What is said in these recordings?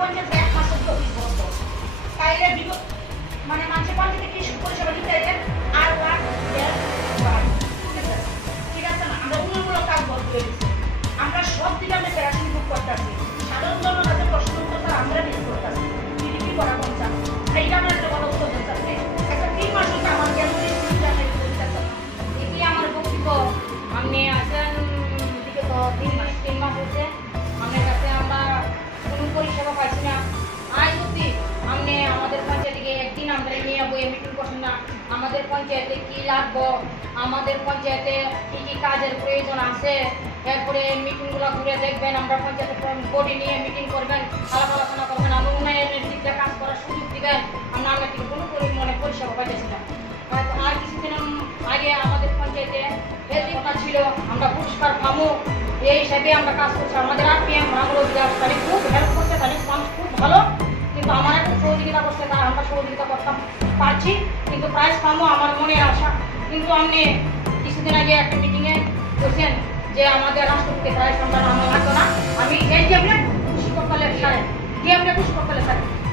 পঞ্চায়েত এক মাস অফিস বন্ধ তাইলে বিগত মানে মানুষের পঞ্চায়েতে কি পরিষেবা দিতে আর লাখ ঠিক আছে না আমরা উন্নয়নমূলক কাজ বন্ধ করে দিচ্ছি আমরা সব দিকে আমরা প্যারাসিন বুক করতেছি সাধারণ জনগণের প্রশ্ন উত্তর আমরা মিস করতেছি কি করা কোনটা এইটা আমার একটা কথা উত্তর দিতে চাচ্ছি একটা 3 মাস হচ্ছে আমার কেন এটি আমার বক্তব্য আপনি আসেন বিগত 3 মাস হচ্ছে আপনার কাছে আমরা কোনো পরিষেবা পাইছি না আজ অব্দি আপনি আমাদের পঞ্চায়েতে একদিন আমরা নিয়ে বই মিটিং করছেন না আমাদের পঞ্চায়েতে কি লাগবো আমাদের পঞ্চায়েতে কি কি কাজের প্রয়োজন আছে এরপরে মিটিংগুলো ঘুরে দেখবেন আমরা পঞ্চায়েতে বোর্ডে নিয়ে মিটিং করবেন আলাপ আলোচনা করবেন আমরা উন্নয়নের দিকটা কাজ করার সুযোগ দিবেন আমরা আপনার থেকে কোনো মানে পরিষেবা পাইতেছি না আর কিছুদিন আগে আমাদের পঞ্চায়েতে হেলথ কথা ছিল আমরা পুরস্কার পাবো এই হিসাবে আমরা কাজ করছি আমাদের আরপিএম রামুল তাহলে খুব হেল্প করছে তাহলে মানুষ খুব ভালো কিন্তু আমার একটু সহযোগিতা করছে তারা আমরা সহযোগিতা করতাম পারছি কিন্তু প্রাইজ পাবো আমার মনে আশা কিন্তু আপনি কিছুদিন আগে একটা মিটিংয়ে বলছেন যে আমাদের রাষ্ট্রপতি প্রাইজ আমরা নাম লাগতো না আমি এই যে আপনি খুশি করতে স্যার যে আপনি খুশি করতে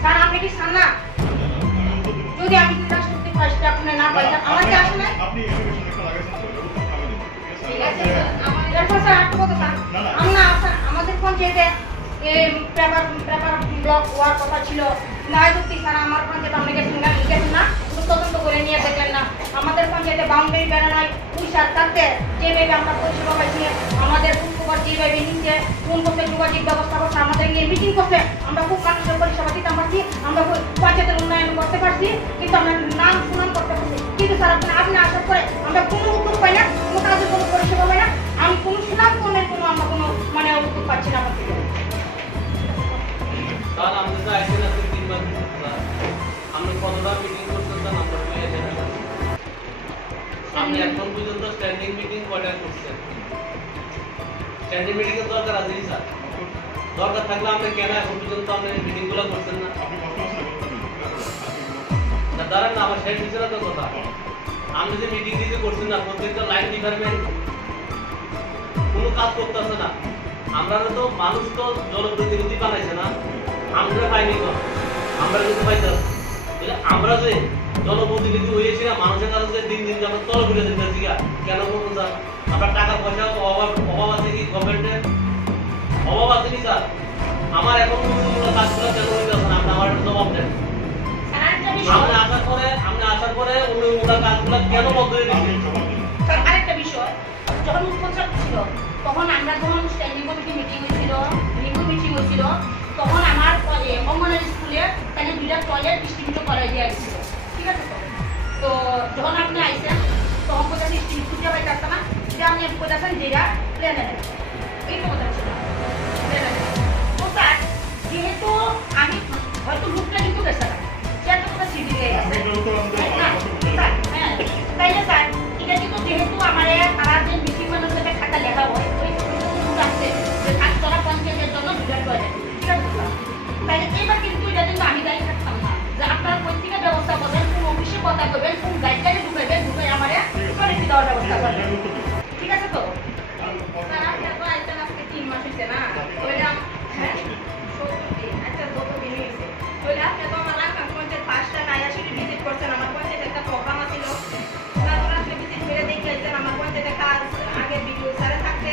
স্যার আপনি কি চান না যদি আমি রাষ্ট্রপতি প্রাইজটা আপনি না পাইতাম আমার কি আসে না আপনি এডুকেশন একটা লাগাইছেন তো ঠিক আছে আমাদের স্যার একটা কথা স্যার আমরা আমাদের পঞ্চায়েতে পেপার ব্লক হওয়ার কথা ছিল নায়কটি স্যার আমার পঞ্চায়েত আপনি গেছেন না তদন্ত করে নিয়ে দেখলেন না আমাদের পঞ্চায়েতে বাউন্ডারি বেড়া নাই পুলিশার থাকতে যেভাবে আমরা পরিষেবা পাইছি আমাদের পুষ্পকর যেভাবে নিচে ফোন করতে যোগাযোগ ব্যবস্থা করছে আমাদের নিয়ে মিটিং করছে আমরা খুব মানুষের পরিষেবা দিতে পারছি আমরা পঞ্চায়েতের উন্নয়ন করতে পারছি কিন্তু আমরা নাম সুনাম করতে পারছি কিন্তু স্যার আপনি আসার পরে আমরা কোনো উত্তর পাই না কোনো কাজের কোনো পরিষেবা পাই না আমি কোনো সুনাম কোনের কোনো আমরা কোনো মানে উত্তর পাচ্ছি না আমাদের স্যার আমাদের তো আইসেন আছে 3 মাস আমরা 15টা মিটিং করতেন নাম্বার পেয়েছেন আপনি এখন পর্যন্ত স্ট্যান্ডিং মিটিং কয়টা করছেন স্ট্যান্ডিং মিটিং এর দরকার আছে স্যার দরকার থাকলে আপনি কেন এখন পর্যন্ত আপনি মিটিংগুলো করছেন না না দাঁড়ান না আমার শেষ হচ্ছে না তো কথা আপনি যে মিটিং দিতে করছেন না প্রত্যেকটা লাইন ডিপার্টমেন্ট কোনো কাজ করতেছে না আমরা তো মানুষ তো জনপ্রতিনিধি বানাইছে না আমরা পাইনি তো আমরা কিন্তু পাইতাম আমরা যে জনপ্রতিনিধি হয়েছি না মানুষের কাছে যে দিন দিন যখন তল ঘুরে যেতেছি কেন বলুন স্যার আমরা টাকা পয়সা অভাব আছে কি গভর্নমেন্টের অভাব আছে নি স্যার আমার এখন উন্নয়নমূলক কাজগুলো কেন হইতেছে না আপনি আমার একটা জবাব দেন আপনি আসার পরে উন্নয়নমূলক কাজগুলো কেন বন্ধ হয়ে গেছে আরেকটা বিষয় যখন উৎপঞ্চায়েত ছিল তখন আমরা যখন স্ট্যান্ডিং কমিটি মিটিং হয়েছিল তখন আমার অঙ্গনওয়াড়ি স্কুলে তাহলে 2টা টয়লেট ডিস্ট্রিবিউট করা দিয়ে আসছিল ঠিক আছে তো যখন আপনি আইসেন তখন কোথায় ডিস্ট্রিবিউট করে পাইতেছে না যে আপনি কোথাছেন যেটা প্লেনে এই তো কথা ছিল তো স্যার যেহেতু আমি হয়তো লুকটা কিন্তু গেছে না সে একটা কথা সিডি দিয়ে গেছে হ্যাঁ তাইলে স্যার এটা কিন্তু যেহেতু আমার তারা যে মিটিং মানুষের খাতা লেখা হয় ওই আছে যে কাজতলা পঞ্চায়েতের জন্য 2টা টয়লেট ঠিক আছে তাইলে এবার কিন্তু এটা কিন্তু আমি দায়ী থাকতাম না যে আপনারা পত্রিকা ব্যবস্থা করবেন কোন অফিসে কথা করবেন কোন গাইডলাইনে ঢুকে আমার টয়লেট দেওয়ার ব্যবস্থা করবেন ঠিক আছে তো স্যার আপনি তো আইতেন আজকে 3 মাস হয়েছে না ওইটা হ্যাঁ আচ্ছা কত দিন হয়েছে ওইটা আপনি তো আমার রাখা পঞ্চায়েত 5টা নাইয়া সেটি ভিজিট করছেন আমার পঞ্চায়েত একটা প্রোগ্রাম আছিল তারপর আপনি ভিজিট করে দেখেছেন আমার পঞ্চায়েতে কাজ আগে ভিডিও স্যারে থাকতে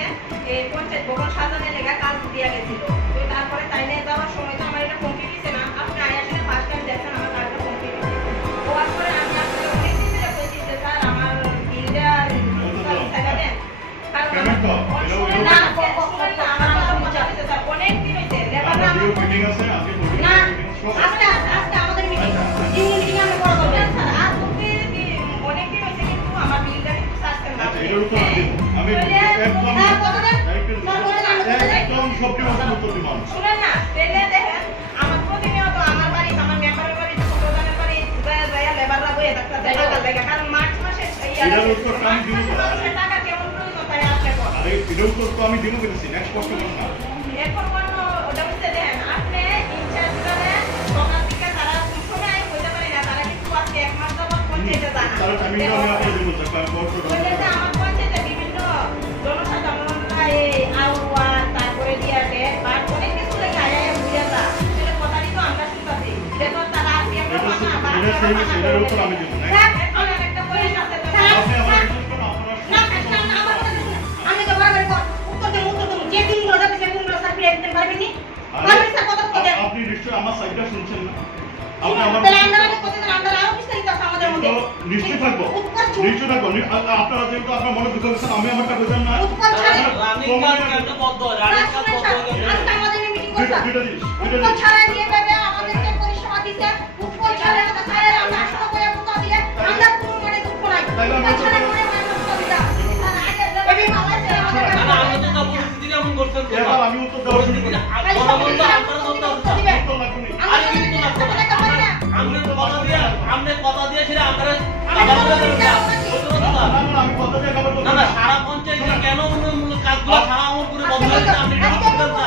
এই পঞ্চায়েত ভবন সাজানোর লেগা কাজ দিয়ে গেছিল তো তারপরে তাই নিয়ে যাওয়ার সময় তো আমার এটা কমপ্লিট হয়েছে না আপনি আয়া সেটা ফার্স্ট টাইম দেখছেন আমার কাজটা কমপ্লিট হয়েছে হওয়ার পরে আমি আপনাকে অনেক দিন ধরে বলছি যে স্যার আমার বিলটা টাকা দেন কারণ না আমার কথা মজা হয়েছে স্যার অনেক দিন হয়েছে লেবাররা না আজকে আমাদের মিটিং মিটিং আমরা বড় করবেন স্যার আজ অব্দি অনেক দিন হয়েছে কিন্তু আমার বিলটা কিন্তু সাসপেন্ড না আমি একদম সবটি উত্তর দিব শুনেন না তেলে দেখেন আমার প্রতিনিয়ত আমার বাড়ি আমার মেম্বারের বাড়ি প্রধানের বাড়ি যায় লেবাররা বইয়ে থাকতে টাকা লাগে কারণ মার্চ মাসে টাকা কেমন প্রয়োজন তাই আপনি করেন আরে এটা উত্তর তো আমি দিব বলেছি নেক্সট প্রশ্ন করুন না এরপর কোন ওটা বুঝতে দেন আপনি ইনচার্জ করে সকাল থেকে তারা সময় হইতে পারে না তারা কিন্তু আজকে 1 মাস যাবত পঞ্চায়েতে জানা তারা আমি আপনাদের জন্য চাই আমার পঞ্চায়েতে বিভিন্ন জনসাধারণরা এই আউয়া তারপরে দিয়াতে বা অনেক কিছু লেগে আয়া বুঝা যা সেটা কথা সেই সেটার উপর আমি দেবো না স্যার, আমার একটা পরিবার আছে, স্যার। আপনি আমার রিকোয়েস্ট করুন আপনারা না, স্যার, না, আমার কথা শুনুন। আমি তো বারবার উত্তর দেবো। যে দিনগুলো যাবে সে দিনগুলো স্যার ফিরে দিতে পারবেন নি? পারবেন স্যার, কথা বলতে। আপনি নিশ্চয়ই আমার সাইডটা শুনছেন না আপনি আমার তাহলে আমরা কথা দিলাম, আমরা আরো বিস্তারিত আছে আমাদের মধ্যে। নিশ্চয় থাকবো উৎকট ছুট। নিশ্চয় থাকবো আপনারা যেহেতু আপনার মনে দুঃখ করছেন আমি আমারটা বুঝলাম না উৎকট ছাড়া। রানিং কাজ কেমনে বন্ধ হয় রানিং কাজ বন্ধ হয়ে গেছে আজকে আমাদের মিটিং করছে। দুইটা জিনিস উৎকট ছাড়া দিয়ে দেবে আমাদেরকে পরিষেবা দিতে। উৎকট ছাড়া কথা স্যারের আমরা আশা করে কথা দিলে আমরা কোনো মানে দুঃখ নাই। উৎকট ছাড়া করে মানে কথা দিতা। আর আগে দেবে আমার ছেলে আমাদের না কাছে না আপনি তো পরিস্থিতি কেমন করছেন এবার আমি উত্তর দেওয়া শুরু করি জনগণ তো আপনারা তো উত্তর লাগবে না আরে কিন্তু না আপনি কথা দিয়েছিলেন আমরা কাজ করে আমি কথা দিয়ে খাবার না না সারা পঞ্চায়েতে কেন কাজগুলো সারা আমার পুরো বন্ধ হয়ে গেছে আপনি এটা বলতেন না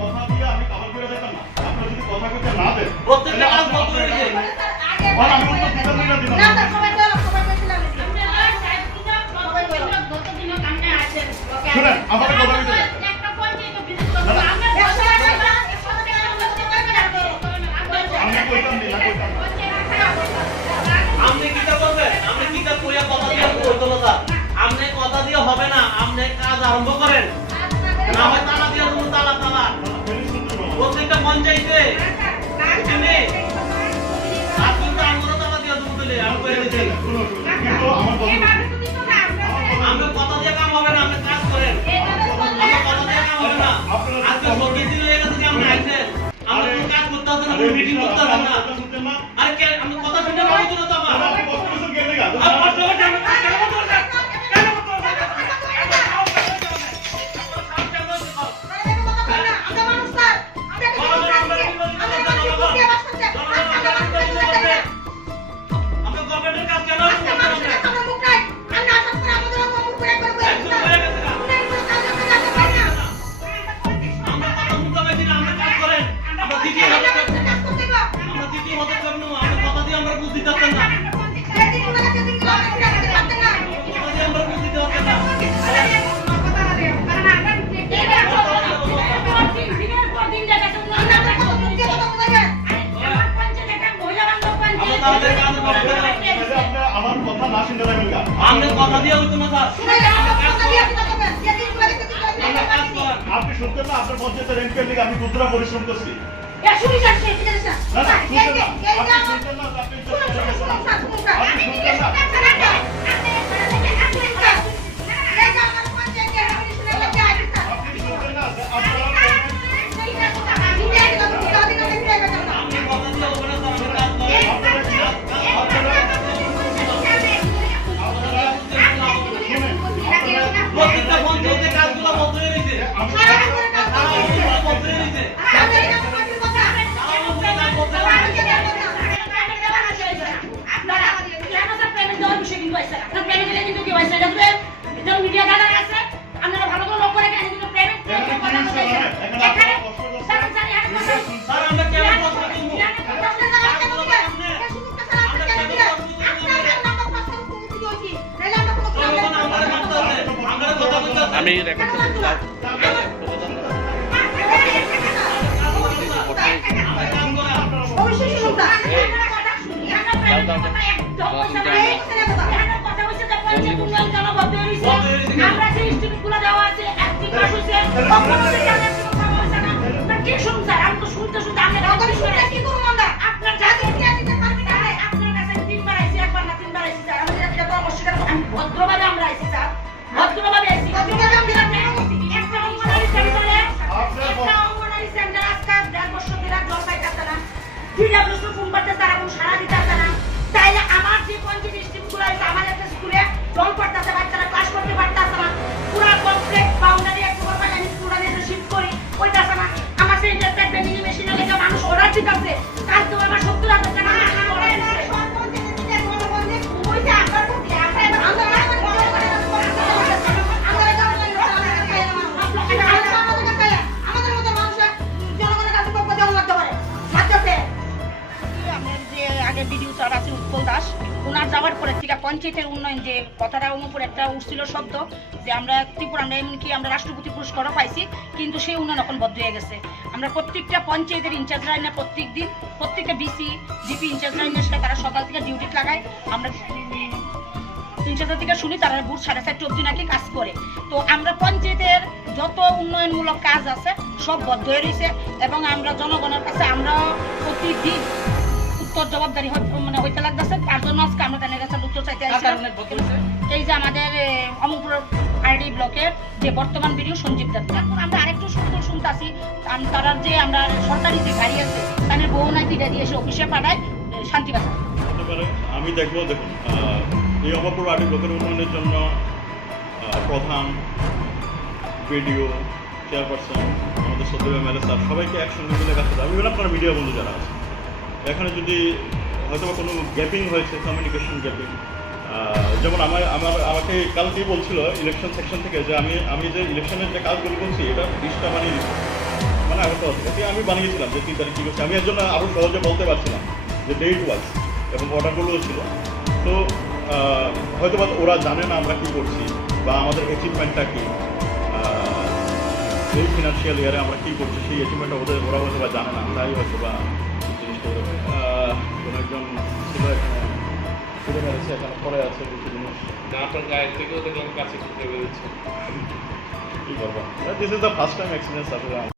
কথা দিয়ে আমি খাবার করে যেতাম না আপনারা যদি কথা কইতে না দেন প্রত্যেকটা কাজ বন্ধ হয়ে গেছে বল আমি উত্তর দিতাম না দিলাম না স্যার সবাই বলো সবাই বলছিলাম শুনেন আমাকে কথা কইতে দেন আমি কইতাম না কইতাম আপনি কিটা বলবেন আপনি কিটা কইয়া কথা দিয়ে কইতো না আপনি কথা দিয়ে হবে না আপনি কাজ আরম্ভ করেন না হয় তালা দিয়ে তুমি তালা প্রত্যেকটা পঞ্চায়েতে বুঝলি আর কিন্তু আমরা তালা দিয়ে তুমি দিলে আমি কইয়া দিচ্ছি কিন্তু আমার কথা আমি কথা দিয়ে কাম হবে না আপনি কাজ করেন আমি কথা দিয়ে কাম হবে না আজকে সত্যি দিন হয়ে গেছে যে আপনি আইছেন আমরা কোনো কাজ করতে হবে না কোনো মিটিং করতে হবে না শুনতেন না আরে কে আমি কথা শুনতে পাবো না তো আমার আপনি কষ্ট করছেন কেন লাগা আর কষ্ট করতে আমি কেন করতে আমি গভর্নমেন্টের কাজ কেন করতে হবে আমরা কথা শুনতে পাইছি না আমরা কাজ করেন আমরা দিদি হতে আমরা দিদি হতে জন্য আমরা কথা দিয়ে আমরা বুঝ দিতে পারতাম না কথা দিয়ে আমরা বুঝ দিতে পারতাম না আমরা তাদের কাজ করতে আপনি আমার কথা না শুনতে লাগবেন না আমরা কথা দিয়ে হইতো না স্যার আমরা কাজ করেন আপনি শুনতেন না আপনার পঞ্চায়েতের এমপির লিগে আমি দুধরা পরিশ্রম করছি শুনি যাচ্ছে ঠিক আছে না না শুনতেন না স্যার আপনি শুনতেন না আপনি আপনি শুনতেন না আপনারা আপনি কথা দিয়ে হবে না স্যার আমরা কাজ করেন প্রত্যেকটা পঞ্চায়েতের কাজগুলো বন্ধ হয়ে গেছে বন্ধ হয়ে গেছে স্যার আমরা কেন কষ্ট করব জনগণ আমাদের কাছে আছে আমরা কথা বলতে আছে আমি রেকর্ড করতে আমরা কাজ করা অবশ্যই শুনুন আমরা যে স্টুডেন্টগুলো দেওয়া আছে একটি মাস হইছে কখনো থেকে আমরা কোনো কথা হইছে না না কি শুনুন স্যার আমি তো শুনতে শুনতে আমরা কথা শুনতে কি করব আমরা আপনার জাতি দিয়ে দিতে পারবি না আপনার কাছে তিনবার আইছি একবার না তিনবার আইছি স্যার আমাদের একটা পরামর্শ দেন আমি ভদ্রভাবে আমরা আইছি স্যার ভদ্রভাবে আইছি একটা অঙ্গনারী সেন্টারে একটা অঙ্গনারী সেন্টার আজকে 1.5 বছর ধরে জল পাইতাছে না DWS ফোন করতে তারা কোনো সাড়া দিতাছে না তাইলে আমার যে পঞ্চায়েত স্টুডেন্টগুলো আছে আমার একটা স্কুলে জল পড়তাছে বাচ্চারা ক্লাস করতে পারতাছে না পুরো কমপ্লিট বাউন্ডারি একটা করে আমি স্টুডেন্টদের শিফট করি ওইটাছে না আমার সেন্টারটা বেনিং মেশিনে লেগে মানুষ অর্ডার দিতাছে কাল তো আমার 70,000 টাকা আমার অর্ডার দিছে আগে ভিডিও স্যার আছে উৎপল দাস ওনার যাওয়ার পরে থেকে পঞ্চায়েতের উন্নয়ন যে কথাটা উপর একটা উঠছিল শব্দ যে আমরা ত্রিপুরা আমরা এমনকি আমরা রাষ্ট্রপতি পুরস্কারও পাইছি, কিন্তু সেই উন্নয়ন এখন বদ্ধ হয়ে গেছে। আমরা প্রত্যেকটা পঞ্চায়েতের ইনচার্জরা না প্রত্যেক দিন প্রত্যেকটা ডিসি জিপি ইনচার্জরা সাথে তারা সকাল থেকে ডিউটি লাগায়। আমরা 300 থেকে শুনি তারা ভোর 4:30 অবধি নাকি কাজ করে। তো আমরা পঞ্চায়েতের যত উন্নয়নমূলক কাজ আছে সব বদ্ধ হয়ে রয়েছে এবং আমরা জনগণের কাছে আমরা প্রতিদিন উত্তর জবাবদারি মানে হইতে লাগতেছে। তার জন্য আজকে আমরা তাদের কাছে উত্তর চাইতে আসছিলাম। এই যে আমাদের অমরপুর আরডি ব্লকের যে বর্তমান বিডিও সঞ্জীব দত্ত, এখন আমরা আরেকটু সুন্দর শুনতেছি তারা যে আমরা সরকারি যে গাড়ি আছে তাদের বউ নাকি দিয়ে এসে অফিসে পাঠায় শান্তিবাজার। আমি দেখবো, দেখুন এই অমরপুর আরডি ব্লকের উন্নয়নের জন্য প্রধান, বিডিও, চেয়ারপারসন, আমাদের সদ্য এমএলএ স্যার সবাইকে একসঙ্গে মিলে কাজ করতে হবে। আপনারা মিডিয়া বন্ধু যারা আছে, এখানে যদি হয়তো কোনো গ্যাপিং হয়েছে, কমিউনিকেশন গ্যাপিং, যেমন আমাকে কালকেই বলছিল ইলেকশন সেকশন থেকে যে আমি যে ইলেকশনের যে কাজগুলো করছি এটা লিস্টটা বানিয়ে দিচ্ছি, মানে আগরতলা থেকে আমি বানিয়েছিলাম যে 3 তারিখ কী করছি। আমি এর জন্য আরও সহজে বলতে পারছিলাম যে ডেট ওয়াইজ এবং অর্ডারগুলোও ছিল। তো হয়তো বা ওরা জানে না আমরা কী করছি বা আমাদের অ্যাচিভমেন্টটা কী, এই ফিনান্সিয়াল ইয়ারে আমরা কী করছি সেই অ্যাচিভমেন্টটা ওরা হয়তো বা জানে না, তাই হয়তো বা জিনিসটা কোনো একজন ছিল এখানে ফিরে মেরেছে, এখানে পরে আছে কিছু জিনিস। আপনার গায়ের থেকেও দেখলাম কাছে ঘুরতে বেরোচ্ছে। কী করবো, this is the first time experience আসলে।